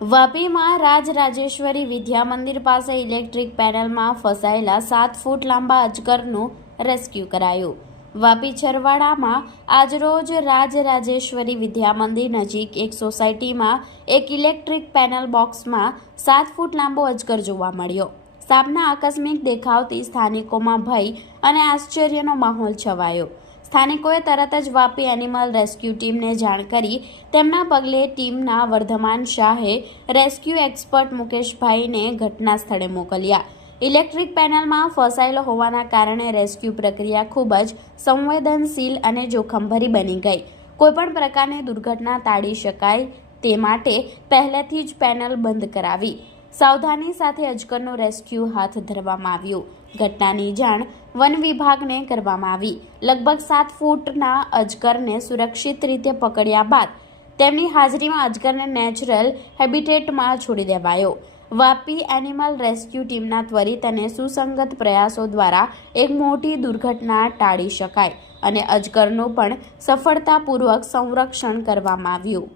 વાપીમાં રાજરાજેશ્વરી વિદ્યા મંદિર પાસે ઇલેક્ટ્રિક પેનલમાં ફસાયેલા સાત ફૂટ લાંબા અજગરનું રેસ્ક્યુ કરાયું. વાપી છરવાડામાં આજરોજ રાજરાજેશ્વરી વિદ્યા મંદિર નજીક એક સોસાયટીમાં એક ઇલેક્ટ્રિક પેનલ બોક્સમાં સાત ફૂટ લાંબો અજગર જોવા મળ્યો. સાપના આકસ્મિક દેખાવથી સ્થાનિકોમાં ભય અને આશ્ચર્યનો માહોલ છવાયો. સ્થાનિકોએ તરત જ વાપી એનિમલ રેસ્ક્યુ ટીમને જાણ કરી. તેમના પગલે ટીમના વર્ધમાન શાહે રેસ્ક્યુ એક્સપર્ટ મુકેશભાઈને ઘટના સ્થળે મોકલ્યા. ઇલેક્ટ્રિક પેનલમાં ફસાયેલો હોવાના કારણે રેસ્ક્યુ પ્રક્રિયા ખૂબ જ સંવેદનશીલ અને જોખમભરી બની ગઈ. કોઈપણ પ્રકારની દુર્ઘટના ટાળી શકાય તે માટે પહેલેથી જ પેનલ બંધ કરાવી. સાવધાની સાથે અજગરનું રેસ્ક્યુ હાથ ધરવામાં આવ્યું. ઘટનાની જાણ વન વિભાગને કરવામાં આવી. લગભગ સાત ફૂટના અજગરને સુરક્ષિત રીતે પકડ્યા બાદ તેમની હાજરીમાં અજગરને નેચરલ હેબિટેટમાં છોડી દેવાયો. વાપી એનિમલ રેસ્ક્યુ ટીમના ત્વરિત અને સુસંગત પ્રયાસો દ્વારા એક મોટી દુર્ઘટના ટાળી શકાય અને અજગરનું પણ સફળતાપૂર્વક સંરક્ષણ કરવામાં આવ્યું.